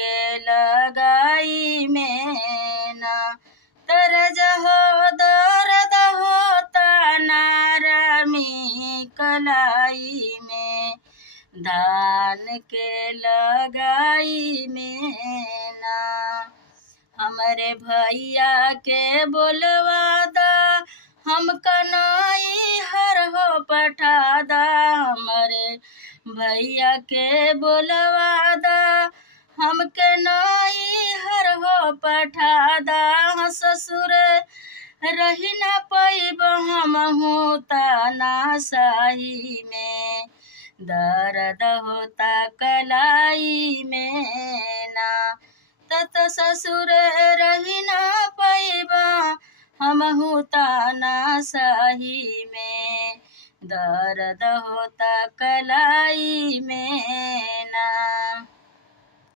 के लगाई में ना। दर्द होता नरमी कलाई में, धान के लगाई में ना। हमरे भैया के बोलवा दा, हम कनाई हर हो पठादा। हमरे भैया के बोलवा दा, हम कनाई हर हो पठादा। ससुर रही न पैब हमहू ताना शाही में, दर्द होता कलाई में ना। तत ससुर रही न पैबा हमहू ताना शाही में, दर्द होता कलाई में।